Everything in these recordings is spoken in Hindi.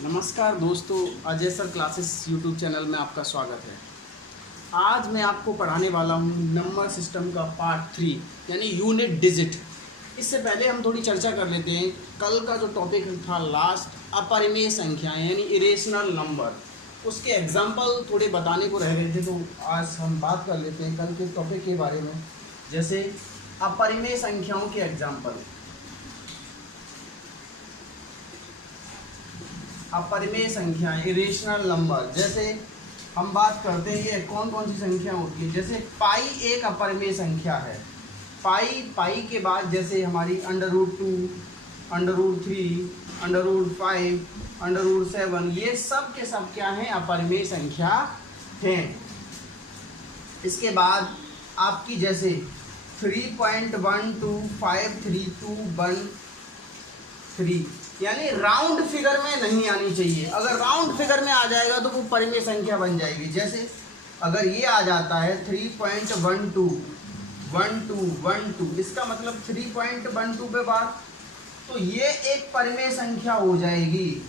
नमस्कार दोस्तों, Ajay sir classes YouTube channel में आपका स्वागत है। आज मैं आपको पढ़ाने वाला हूँ नंबर सिस्टम का पार्ट 3 यानी यूनिट डिजिट। इससे पहले हम थोड़ी चर्चा कर लेते हैं। कल का जो टॉपिक था लास्ट, अपरिमेय संख्याएं यानी इरेशनल नंबर, उसके एग्जाम्पल थोड़े बताने को रह गए थे, तो आज हम बात कर लेते हैं कल के टॉपिक के बारे में। जैसे अपरिमेय संख्याओं के एग्जाम्पल। अपरिमेय संख्याएं इरेशनल नंबर, जैसे हम बात करते हैं ये कौन कौन सी संख्या होती है। जैसे पाई एक अपरिमेय संख्या है। पाई के बाद जैसे हमारी √2, √3, √5, √7, ये सब के सब क्या हैं? अपरिमेय संख्या हैं। इसके बाद आपकी जैसे 3.125321 यानी राउंड फिगर में नहीं आनी चाहिए। अगर राउंड फिगर में आ जाएगा तो वो परिमेय संख्या बन जाएगी। जैसे अगर ये आ जाता है 3.12, इसका मतलब 3.12 पे बार, तो ये एक परिमेय संख्या हो जाएगी।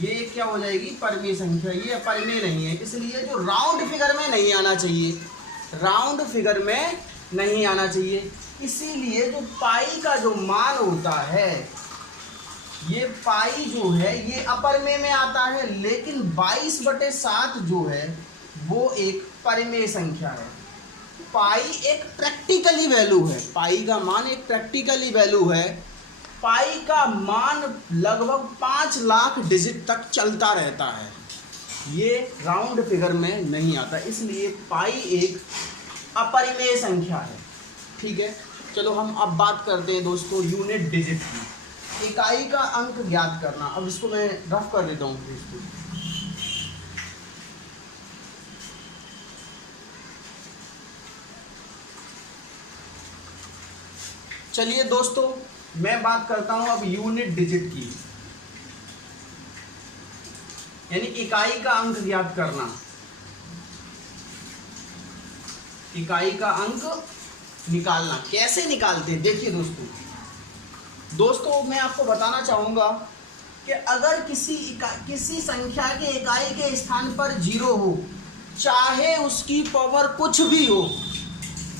ये क्या हो जाएगी? परिमेय संख्या। ये परिमेय नहीं है, इसलिए जो राउंड फिगर में नहीं आना चाहिए, राउंड फिगर में नहीं आना चाहिए। इसीलिए जो पाई का जो मान होता है, ये पाई जो है ये अपरिमेय में आता है, लेकिन 22/7 जो है वो एक परिमेय संख्या है। पाई एक प्रैक्टिकली वैल्यू है, पाई का मान एक प्रैक्टिकली वैल्यू है। पाई का मान लगभग 5 लाख डिजिट तक चलता रहता है, ये राउंड फिगर में नहीं आता, इसलिए पाई एक अपरिमेय संख्या है। ठीक है, चलो हम अब बात करते हैं दोस्तों यूनिट डिजिट की। इकाई का अंक ज्ञात करना। अब इसको मैं रफ कर देता हूँ दोस्तों। चलिए दोस्तों, मैं बात करता हूं अब यूनिट डिजिट की, यानी इकाई का अंक ज्ञात करना। इकाई का अंक निकालना कैसे निकालते हैं? देखिए दोस्तों मैं आपको बताना चाहूंगा कि अगर किसी संख्या के इकाई के स्थान पर 0 हो, चाहे उसकी पावर कुछ भी हो,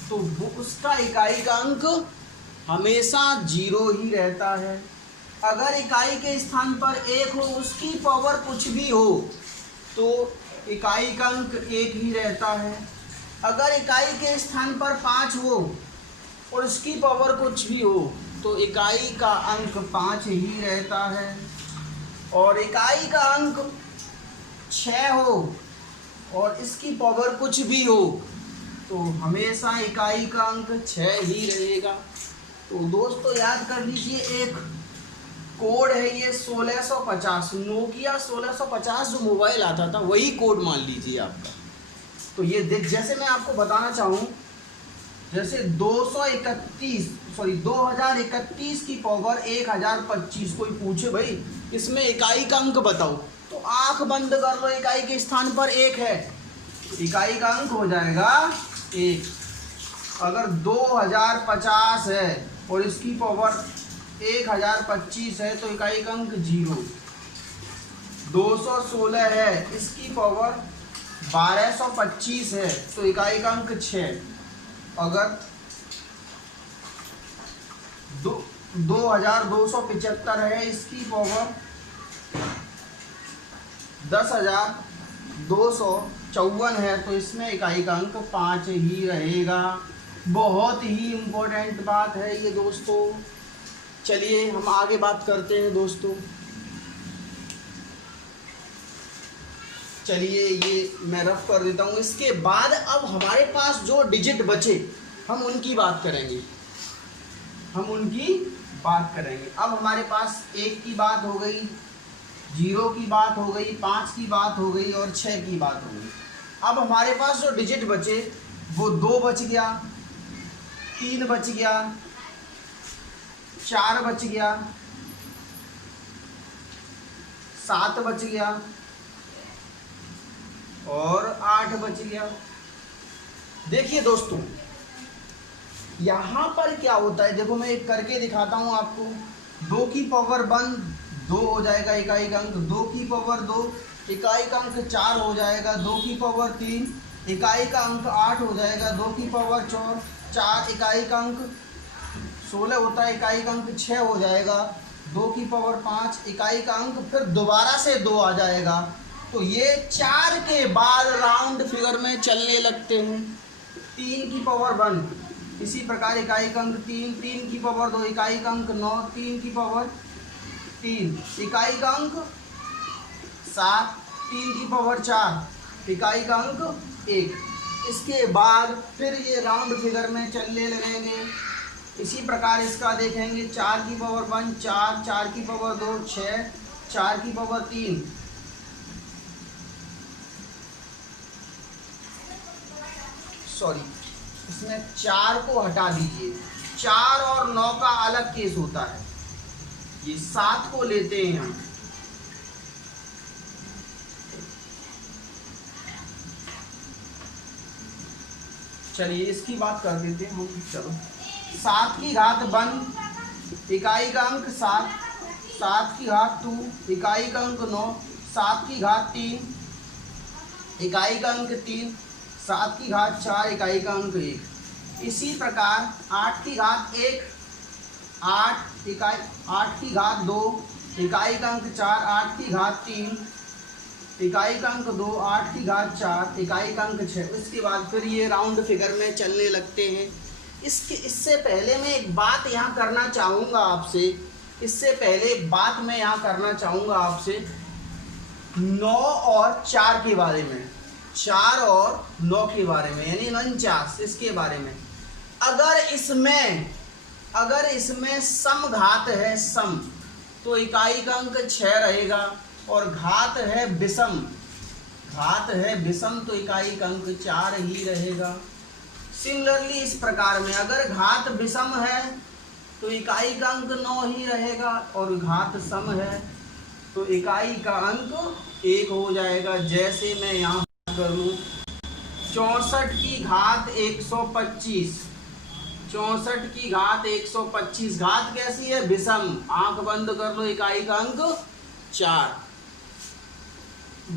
तो उसका इकाई का अंक हमेशा 0 ही रहता है। अगर इकाई के स्थान पर 1 हो, उसकी पावर कुछ भी हो, तो इकाई का अंक 1 ही रहता है। अगर इकाई के स्थान पर 5 हो और उसकी पावर कुछ भी हो, तो इकाई का अंक 5 ही रहता है। और इकाई का अंक 6 हो और इसकी पावर कुछ भी हो, तो हमेशा इकाई का अंक 6 ही रहेगा। तो दोस्तों याद कर लीजिए, एक कोड है ये 1650, नोकिया 1650 जो मोबाइल आता था, वही कोड मान लीजिए आपका। तो ये देख, जैसे मैं आपको बताना चाहूँ, जैसे 2031 की पावर 1025, कोई पूछे भाई इसमें इकाई का अंक बताओ, तो आंख बंद कर लो, इकाई के स्थान पर 1 है, इकाई का अंक हो जाएगा 1। अगर 2050 है और इसकी पावर 1025 है, तो इकाई का अंक 0। 216 है, इसकी पावर 1225 है, तो इकाई का अंक 6। अगर 2275 है, इसकी पावर 10,254 है, तो इसमें इकाई का अंक 5 ही रहेगा। बहुत ही इम्पोर्टेंट बात है ये दोस्तों। चलिए हम आगे बात करते हैं दोस्तों। चलिए ये मैं रफ कर देता हूँ। इसके बाद अब हमारे पास जो डिजिट बचे, हम उनकी बात करेंगे। अब हमारे पास 1 की बात हो गई, 0 की बात हो गई, 5 की बात हो गई और 6 की बात हो गई। अब हमारे पास जो डिजिट बचे वो 2 बच गया, 3 बच गया, 4 बच गया, 7 बच गया और 8 बच गया। देखिए दोस्तों, यहाँ पर क्या होता है, देखो मैं एक करके दिखाता हूँ आपको। 2 की पावर 1 2 हो जाएगा इकाई का अंक, 2 की पावर 2 इकाई का अंक 4 हो जाएगा, 2 की पावर 3 इकाई का अंक 8 हो जाएगा, 2 की पावर 4 इकाई का अंक 16 होता है, इकाई का अंक 6 हो जाएगा, 2 की पावर 5 इकाई का अंक फिर दोबारा से 2 आ जाएगा। तो ये 4 के बाद राउंड फिगर में चलने लगते हैं। 3 की पावर 1 इसी प्रकार इकाई का अंक 3, 3 की पावर 2 इकाई का अंक 9, 3 की पावर 3 इकाई का अंक 7, 3 की पावर 4 इकाई का अंक 1। इसके बाद फिर ये राउंड फिगर में चलने लगेंगे। इसी प्रकार इसका देखेंगे 4 की पावर 1 4, 4 की पावर 2 6, 4 की पावर 3 सॉरी इसमें 4 को हटा दीजिए, 4 और 9 का अलग केस होता है, ये 7 को लेते हैं हम। चलिए इसकी बात कर देते हैं हम। चलो 7 की घात 1 इकाई का अंक 7, 7 की घात 2 इकाई का अंक 9, 7 की घात 3 इकाई का अंक 3, 7 की घात 4 इकाई का अंक 1। इसी प्रकार 8 की घात 1 8 इकाई, 8 की घात 2 इकाई का अंक 4, 8 की घात 3 इकाई का अंक 2, 8 की घात 4 इकाई का अंक 6। इसके बाद फिर ये राउंड फिगर में चलने लगते हैं। इससे पहले मैं एक बात यहाँ करना चाहूँगा आपसे, इससे पहले एक बात मैं यहाँ करना चाहूँगा आपसे 9 और 4 के बारे में, 4 और 9 के बारे में, यानी 49 इसके बारे में। अगर इसमें सम घात है सम, तो इकाई का अंक 6 रहेगा, और घात है विषम, तो इकाई का अंक 4 ही रहेगा। सिमिलरली इस प्रकार में अगर घात विषम है तो इकाई का अंक 9 ही रहेगा, और घात सम है तो इकाई का अंक 1 हो जाएगा। जैसे मैं यहाँ कर लूँ 64 की घात 125, 64 की घात 125, घात कैसी है विषम, आंख बंद कर लो, इकाई का अंक 4।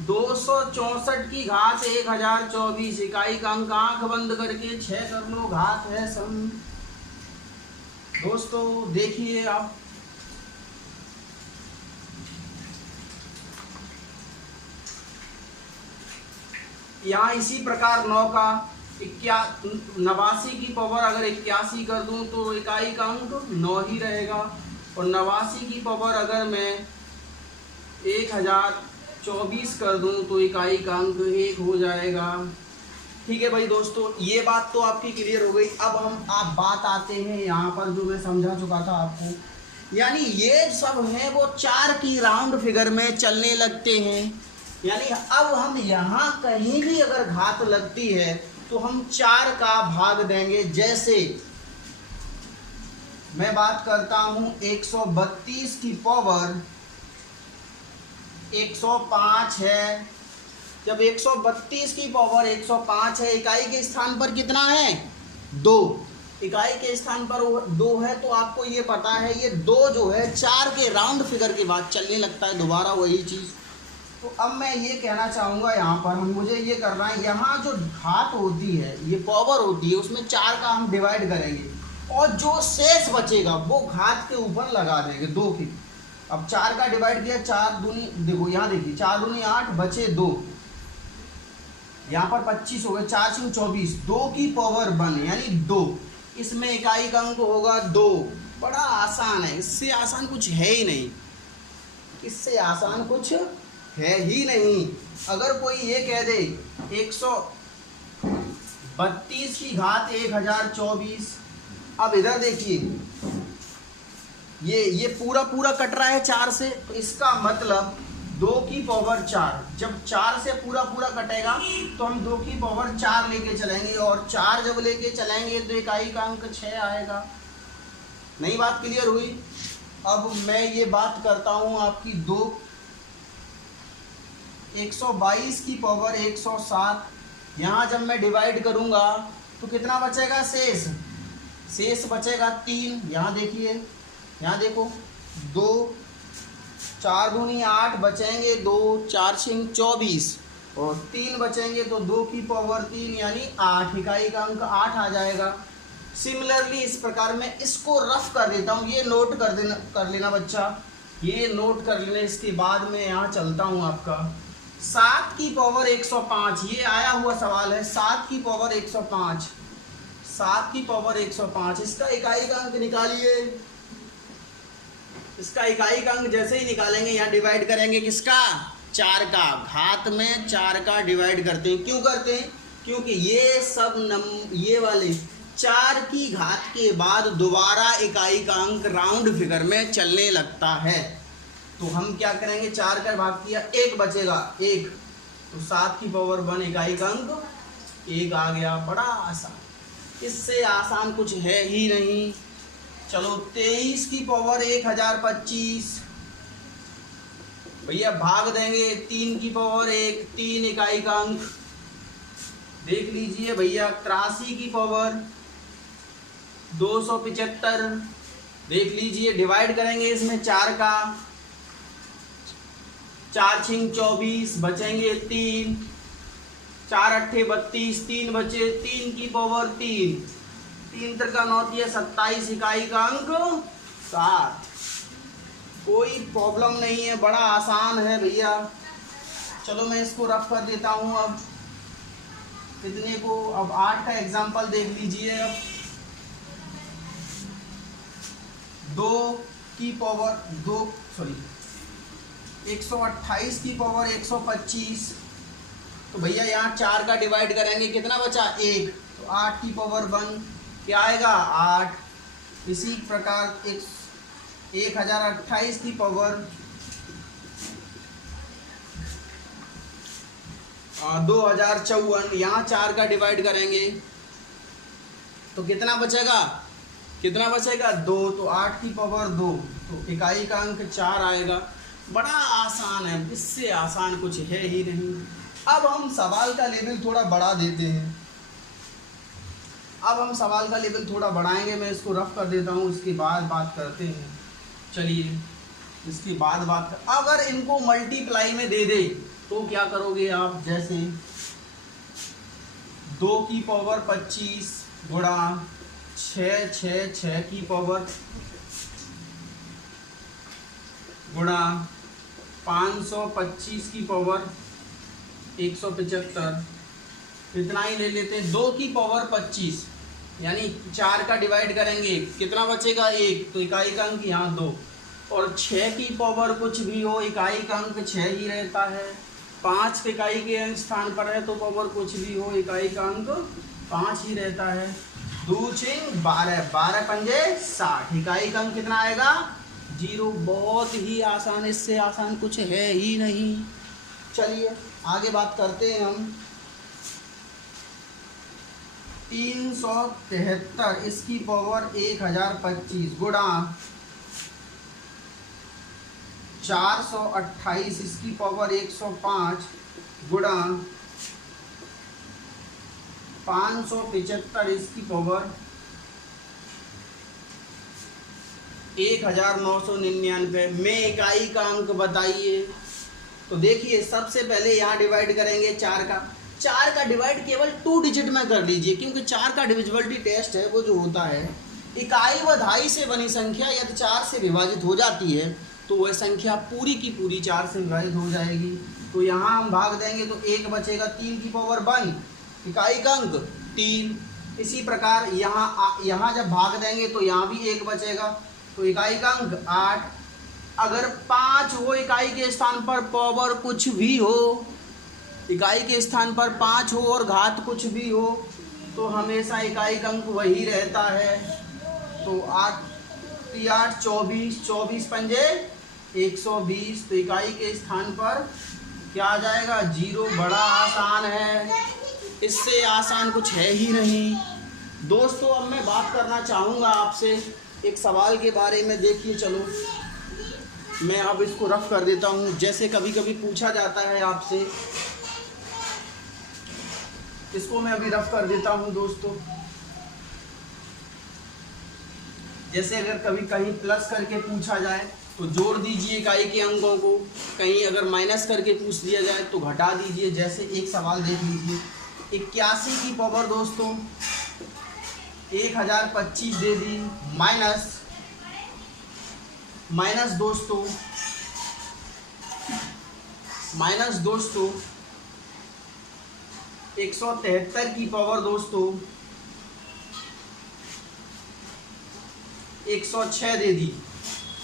264 की घात 1024 इकाई का अंक आंख बंद करके 6 कर लो, घात है सम। दोस्तों देखिए आप यहाँ इसी प्रकार 9 का 89 की पावर अगर 81 कर दूं तो इकाई का अंक 9 ही रहेगा, और 89 की पावर अगर मैं 1024 कर दूं तो इकाई का अंक 1 हो जाएगा। ठीक है भाई दोस्तों, ये बात तो आपकी क्लियर हो गई। अब आप बात आते हैं यहाँ पर जो मैं समझा चुका था आपको, यानी ये सब हैं वो 4 की राउंड फिगर में चलने लगते हैं। यानी अब हम यहाँ कहीं भी अगर घात लगती है तो हम 4 का भाग देंगे। जैसे मैं बात करता हूँ 132 की पावर 105 है। जब 132 की पावर 105 है, इकाई के स्थान पर कितना है 2, इकाई के स्थान पर 2 है, तो आपको ये पता है ये 2 जो है 4 के राउंड फिगर के बाद चलने लगता है दोबारा वही चीज़। तो अब मैं ये कहना चाहूँगा यहाँ पर मुझे ये करना है, यहाँ जो घात होती है ये पावर होती है उसमें 4 का हम डिवाइड करेंगे, और जो शेष बचेगा वो घात के ऊपर लगा देंगे 2 की। अब 4 का डिवाइड किया, 4 दूनी, देखो यहाँ देखिए 4 दूनी 8 बचे 2, यहाँ पर 25 हो गए, 4 से 24, 2 की पावर 1 यानी 2, इसमें इकाई का अंक होगा 2। बड़ा आसान है, इससे आसान कुछ है ही नहीं, इससे आसान कुछ है ही नहीं। अगर कोई ये कह दे 132 की घात 1024, अब इधर देखिए ये पूरा कट रहा है 4 से, तो इसका मतलब 2 की पावर 4, जब 4 से पूरा कटेगा तो हम 2 की पावर 4 लेके चलेंगे, और 4 जब लेके चलेंगे तो इकाई का अंक 6 आएगा। नई बात क्लियर हुई। अब मैं ये बात करता हूँ आपकी 122 की पावर 107, यहाँ जब मैं डिवाइड करूँगा तो कितना बचेगा शेष बचेगा 3। यहाँ देखिए, यहाँ देखो 2 4 दूनी 8 बचेंगे 2, 4 6 24 और 3 बचेंगे तो 2 की पावर 3 यानी 8, इकाई का अंक 8 आ जाएगा। सिमिलरली इस प्रकार मैं इसको रफ कर देता हूँ, ये नोट कर लेना बच्चा, ये नोट कर लेना। इसके बाद मैं यहाँ चलता हूँ आपका 7 की पावर 105, ये आया हुआ सवाल है। 7 की पावर 105, 7 की पावर 105, इसका इकाई का अंक निकालिए। इसका इकाई का अंक जैसे ही निकालेंगे यहाँ डिवाइड करेंगे किसका, 4 का। घात में 4 का डिवाइड करते हैं, क्यों करते हैं, क्योंकि ये सब ये वाले 4 की घात के बाद दोबारा इकाई का अंक राउंड फिगर में चलने लगता है। तो हम क्या करेंगे, 4 का भाग किया, 1 बचेगा 1, तो 7 की पावर 1 इकाई का अंक 1 आ गया। बड़ा आसान, इससे आसान कुछ है ही नहीं। चलो 23 की पावर 1025, भैया भाग देंगे 3 की पावर 1, 3 इकाई का अंक। देख लीजिए भैया 83 की पावर 275, देख लीजिए डिवाइड करेंगे इसमें 4 का, 4 6 24 बचेंगे 3, 4 8 32, 3 बचे, 3 की पावर 3, 3 3 9 27, इकाई का अंक 7। कोई प्रॉब्लम नहीं है, बड़ा आसान है भैया। चलो मैं इसको रफ कर देता हूँ अब कितने को। अब 8 का एग्जाम्पल देख लीजिए। अब 2 की पावर 128 की पावर 125, तो भैया यहाँ 4 का डिवाइड करेंगे, कितना बचा 1, तो 8 की पावर 1 क्या आएगा 8। इसी प्रकार 1028 की पावर 2054, यहाँ 4 का डिवाइड करेंगे तो कितना बचेगा, 2, तो 8 की पावर 2, तो इकाई का अंक 4 आएगा। बड़ा आसान है, इससे आसान कुछ है ही नहीं। अब हम सवाल का लेवल थोड़ा बढ़ा देते हैं, अब हम सवाल का लेवल थोड़ा बढ़ाएंगे। मैं इसको रफ कर देता हूँ, इसके बाद बात करते हैं। चलिए इसके बाद अगर इनको मल्टीप्लाई में दे दे तो क्या करोगे आप, जैसे 2 की पावर 25 गुणा 6 की पावर गुणा 525 की पावर 175, इतना ही ले लेते हैं। 2 की पावर 25 यानी 4 का डिवाइड करेंगे, कितना बचेगा 1, तो इकाई का अंक यहाँ 2, और 6 की पावर कुछ भी हो इकाई का अंक 6 ही रहता है। 5 इकाई के स्थान पर है तो पावर कुछ भी हो इकाई का अंक 5 ही रहता है। 2 6 12, 12 पंजे 60, इकाई का अंक कितना आएगा 0। बहुत ही आसान, इससे आसान कुछ है ही नहीं। चलिए आगे बात करते हैं हम। 373 इसकी पावर 1025 गुणा 428 इसकी पावर 105 गुणा 575 इसकी पावर 1999 में इकाई का अंक बताइए। तो देखिए सबसे पहले यहाँ डिवाइड करेंगे 4 का डिवाइड केवल 2 डिजिट में कर लीजिए, क्योंकि 4 का डिविजिबिलिटी टेस्ट है वो जो होता है, इकाई व दहाई से बनी संख्या यदि 4 से विभाजित हो जाती है तो वह संख्या पूरी की पूरी 4 से विभाजित हो जाएगी। तो यहाँ हम भाग देंगे तो 1 बचेगा, 3 की पावर 1 इकाई का अंक 3। इसी प्रकार यहाँ जब भाग देंगे तो यहाँ भी 1 बचेगा, तो इकाई का अंक 8। अगर 5 हो इकाई के स्थान पर, पावर कुछ भी हो, इकाई के स्थान पर 5 हो और घात कुछ भी हो, तो हमेशा इकाई का अंक वही रहता है। तो 8 8 24, 24 पंजे 120, तो इकाई के स्थान पर क्या आ जाएगा 0। बड़ा आसान है, इससे आसान कुछ है ही नहीं। दोस्तों अब मैं बात करना चाहूँगा आपसे एक सवाल के बारे में। देखिए चलो मैं अब इसको रफ कर देता हूँ, जैसे कभी कभी पूछा जाता है आपसे, इसको मैं अभी रफ कर देता हूँ दोस्तों। जैसे अगर कभी कहीं प्लस करके पूछा जाए तो जोड़ दीजिए इकाई के अंकों को, कहीं अगर माइनस करके पूछ दिया जाए तो घटा दीजिए। जैसे एक सवाल देख लीजिए, 81 की पावर दोस्तों 1025 दे दी, माइनस दोस्तों 173 की पावर दोस्तों 106 दे दी।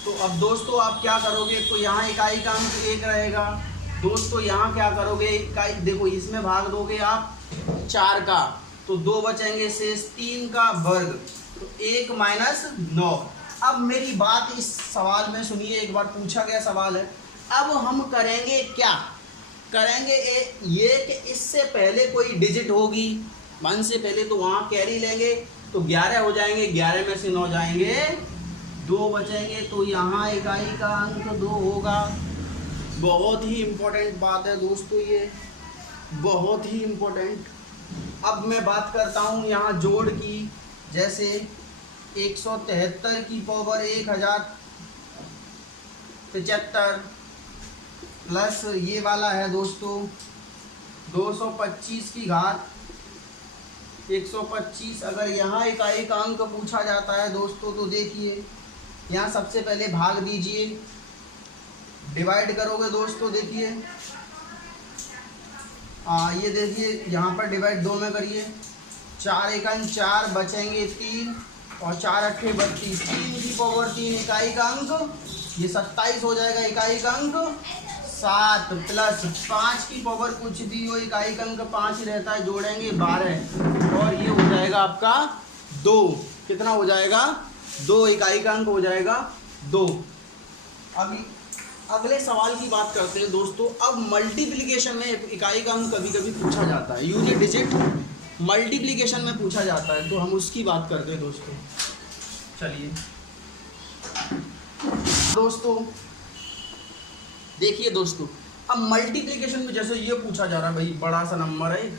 तो अब दोस्तों आप क्या करोगे, तो यहाँ इकाई का अंक 1 रहेगा दोस्तों, यहाँ क्या करोगे, इकाई देखो इसमें भाग दोगे आप 4 का तो 2 बचेंगे शेष, 3 का वर्ग तो 1 माइनस 9। अब मेरी बात इस सवाल में सुनिए, एक बार पूछा गया सवाल है। अब हम करेंगे क्या करेंगे, ये कि इससे पहले कोई डिजिट होगी 1 से पहले, तो वहाँ कैरी लेंगे तो 11 हो जाएंगे, 11 में से 9 जाएंगे, 2 बचेंगे, तो यहाँ इकाई का अंक 2 होगा। बहुत ही इम्पोर्टेंट बात है दोस्तों, ये बहुत ही इम्पोर्टेंट। अब मैं बात करता हूँ यहाँ जोड़ की। जैसे 173 की पावर 1075 प्लस ये वाला है दोस्तों 225 की घात 125। अगर यहाँ इकाई का अंक पूछा जाता है दोस्तों तो देखिए यहाँ सबसे पहले भाग दीजिए, डिवाइड करोगे दोस्तों, देखिए ये देखिए यहाँ पर डिवाइड 2 में करिए, 4 एकम 4 बचेंगे 3 और 4 अट्ठे 32, 3 की पावर 3 इकाई का अंक ये 27 हो जाएगा, इकाई का अंक 7 प्लस 5 की पावर कुछ भी हो, इकाई का अंक 5 ही रहता है, जोड़ेंगे 12 और ये हो जाएगा आपका 2। कितना हो जाएगा, 2 इकाई का अंक हो जाएगा 2। अभी अगले सवाल की बात करते हैं दोस्तों। अब मल्टीप्लिकेशन में इकाई का अंक कभी कभी पूछा जाता है, यूनिट डिजिट मल्टीप्लिकेशन में पूछा जाता है, तो हम उसकी बात करते हैं दोस्तों। चलिए दोस्तों देखिए दोस्तों, अब मल्टीप्लिकेशन में जैसे ये पूछा जा रहा है, भाई बड़ा सा नंबर है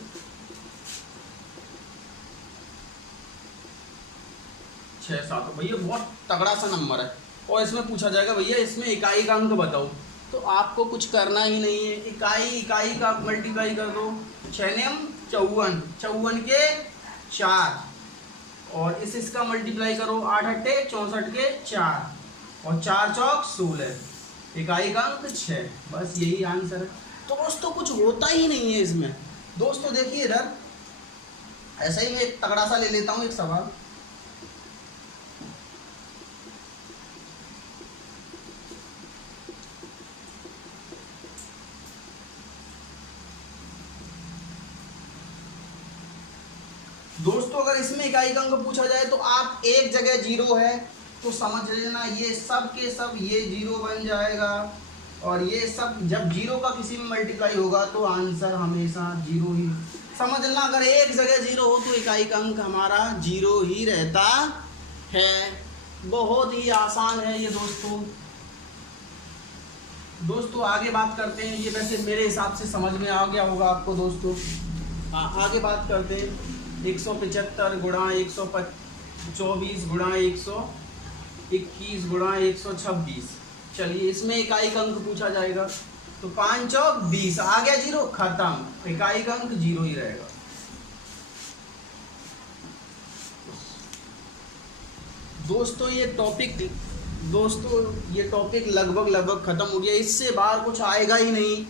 6 7, भैया बहुत तगड़ा सा नंबर है और इसमें पूछा जाएगा भैया इसमें इकाई का अंक बताओ, तो आपको कुछ करना ही नहीं है, इकाई का मल्टीप्लाई कर दो, 6 नेम 54, 54 के 4 और इसका मल्टीप्लाई करो, 8 अट्ठे 64 के 4 और 4 चौक 16, इकाई का अंक 6। बस यही आंसर है। तो दोस्तों कुछ होता ही नहीं है इसमें दोस्तों। देखिए इधर ऐसा ही मैं एक तगड़ा सा ले लेता हूँ एक सवाल। दोस्तों अगर इसमें इकाई का अंक पूछा जाए तो आप एक जगह 0 है तो समझ लेना ये सब के सब ये 0 बन जाएगा और ये सब जब 0 का किसी में मल्टीप्लाई होगा तो आंसर हमेशा 0 ही समझ लेना। अगर एक जगह 0 हो तो इकाई का अंक हमारा 0 ही रहता है। बहुत ही आसान है ये दोस्तों आगे बात करते हैं। ये वैसे मेरे हिसाब से समझ में आ गया होगा आपको दोस्तों। आगे बात करते हैं 175 गुणा 124 गुणा 121 गुणा 126। चलिए इसमें इकाई का अंक पूछा जाएगा तो 5 चौक 20, आ गया 0 खत्म, इकाई का अंक 0 ही रहेगा। दोस्तों ये टॉपिक लगभग खत्म हो गया, इससे बाहर कुछ आएगा ही नहीं।